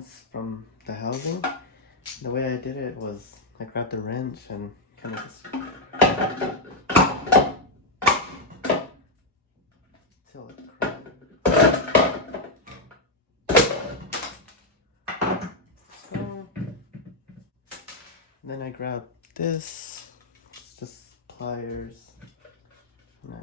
lens from the housing. The way I did it was I grabbed a wrench and kind of just till it cracked. Then I grabbed this, just pliers, and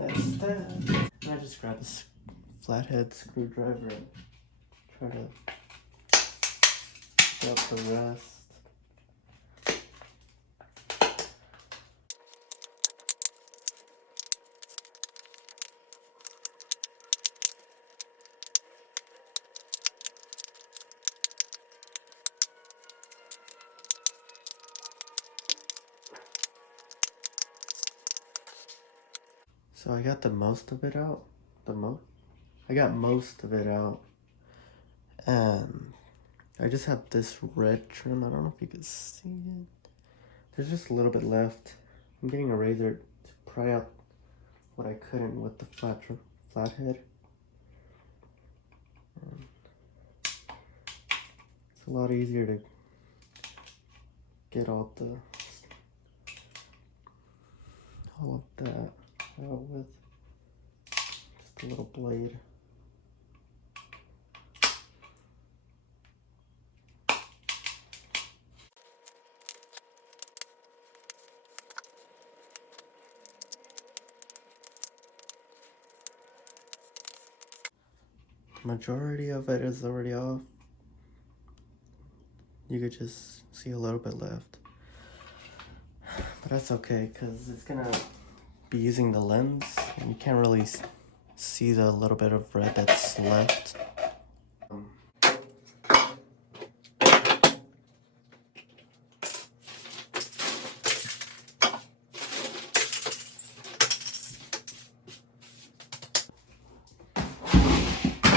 that's that. And I just grabbed this flathead screwdriver and try to get up the rest. So I got the most of it out. I got most of it out. And I just have this red trim. I don't know if you can see it. There's just a little bit left. I'm getting a razor to pry out what I couldn't with the flathead. It's a lot easier to get all of that out with just a little blade. Majority of it is already off. You could just see a little bit left, but that's okay because it's gonna be using the lens and you can't really see the little bit of red that's left.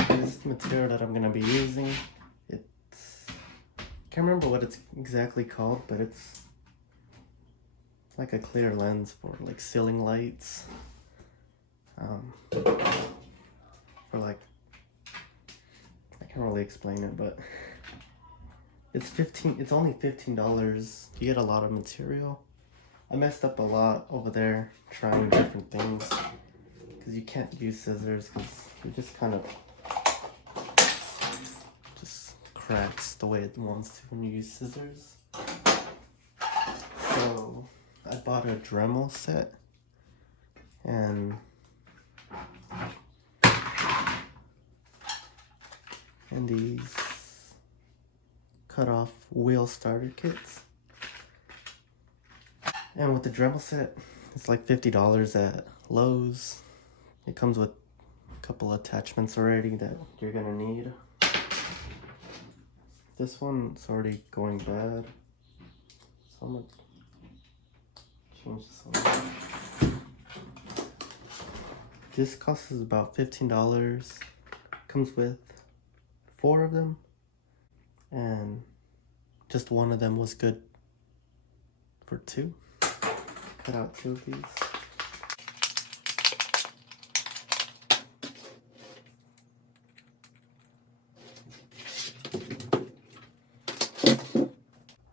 This material that I'm gonna be using, I can't remember what it's exactly called, but it's like a clear lens for like ceiling lights. For like, I can't really explain it, but it's only $15. You get a lot of material. I messed up a lot over there trying different things because you can't use scissors because it just kind of cracks the way it wants to when you use scissors. So I bought a Dremel set and these cut off wheel starter kits. And with the Dremel set, it's like $50 at Lowe's. It comes with a couple attachments already that you're gonna need. This one's already going bad, so I'm gonna change this one. This costs us about $15. Comes with 4 of them, and just one of them was good for 2. Cut out 2 of these.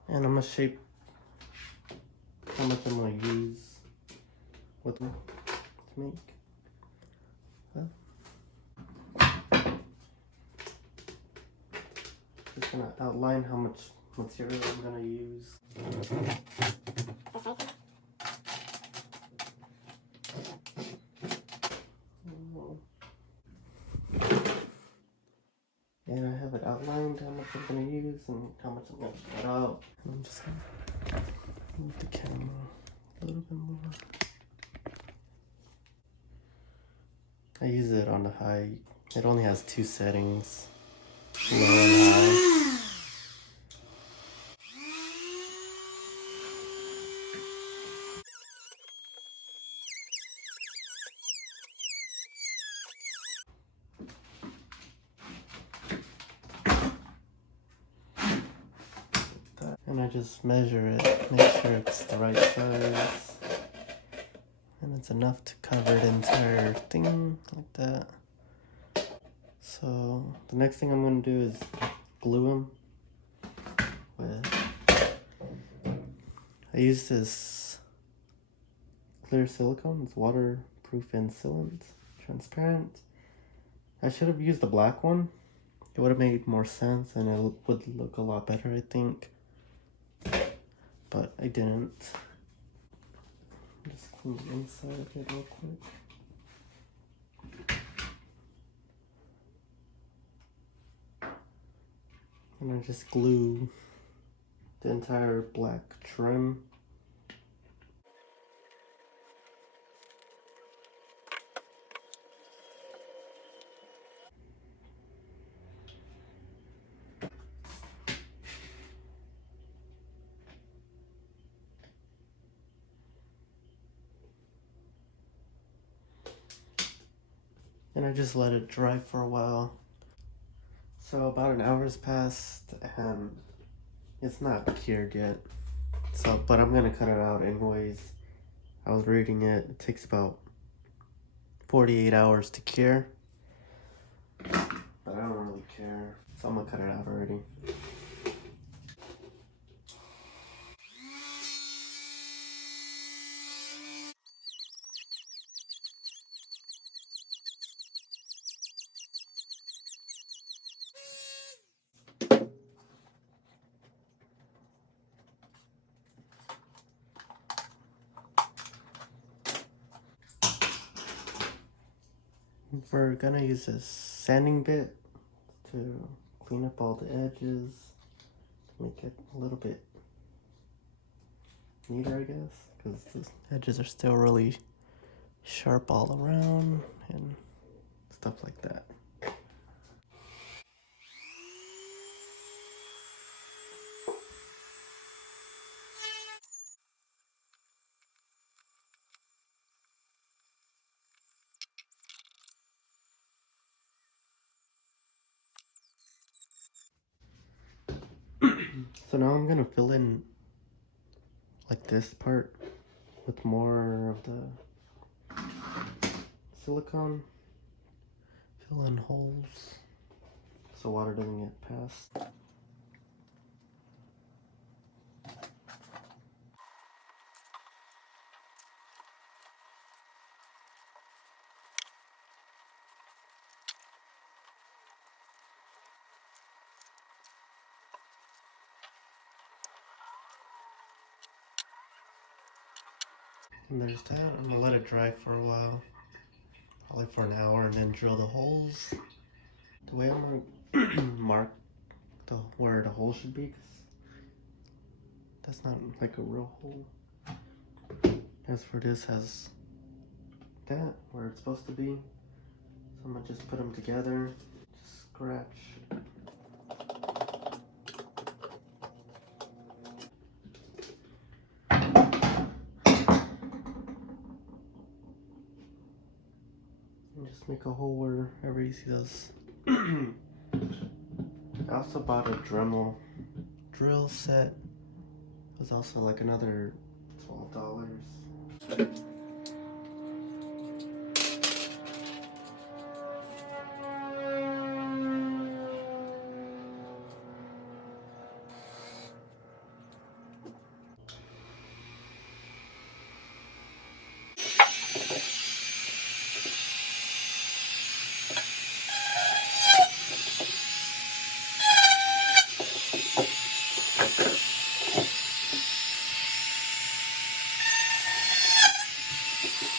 And I'm gonna shape how much I'm gonna use with me to make. Just gonna outline how much material I'm gonna use. And I have it outlined how much I'm gonna use and how much I'm gonna cut out. And I'm just gonna move the camera. a little bit more. I use it on the high. It only has 2 settings, low and high. And I just measure it, make sure it's the right size. And it's enough to cover the entire thing, like that. So the next thing I'm going to do is glue them with, I use this clear silicone. It's waterproof and sealant, transparent. I should have used the black one. It would have made more sense and it would look a lot better, I think. But I didn't. Just clean the inside of it real quick. And I just glue the entire black trim. And I just let it dry for a while. So about an hour's passed and it's not cured yet. So, but I'm gonna cut it out anyways. I was reading it, it takes about 48 hours to cure. But I don't really care, so I'm gonna cut it out already. We're gonna use this sanding bit to clean up all the edges, make it a little bit neater, I guess, because the edges are still really sharp all around and stuff like that. So now I'm gonna fill in like this part with more of the silicone. Fill in holes so water doesn't get past. And there's that. I'm gonna let it dry for a while, probably for an hour, and then drill the holes. The way I'm gonna mark where the hole should be, because that's not like a real hole. As for this, has that where it's supposed to be. So I'm gonna just put them together, just scratch. And just make a hole wherever you see those. I also bought a Dremel drill set. It was also like another $12.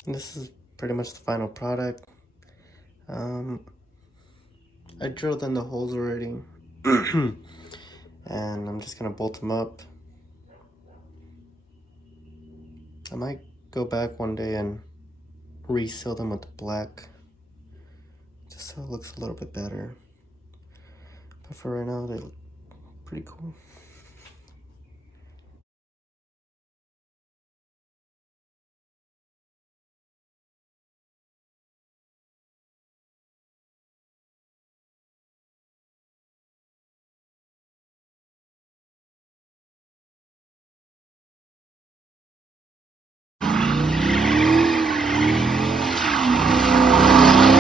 And this is pretty much the final product. I drilled in the holes already. And I'm just gonna bolt them up. I might go back one day and reseal them with black, just so it looks a little bit better. But for right now, they look pretty cool.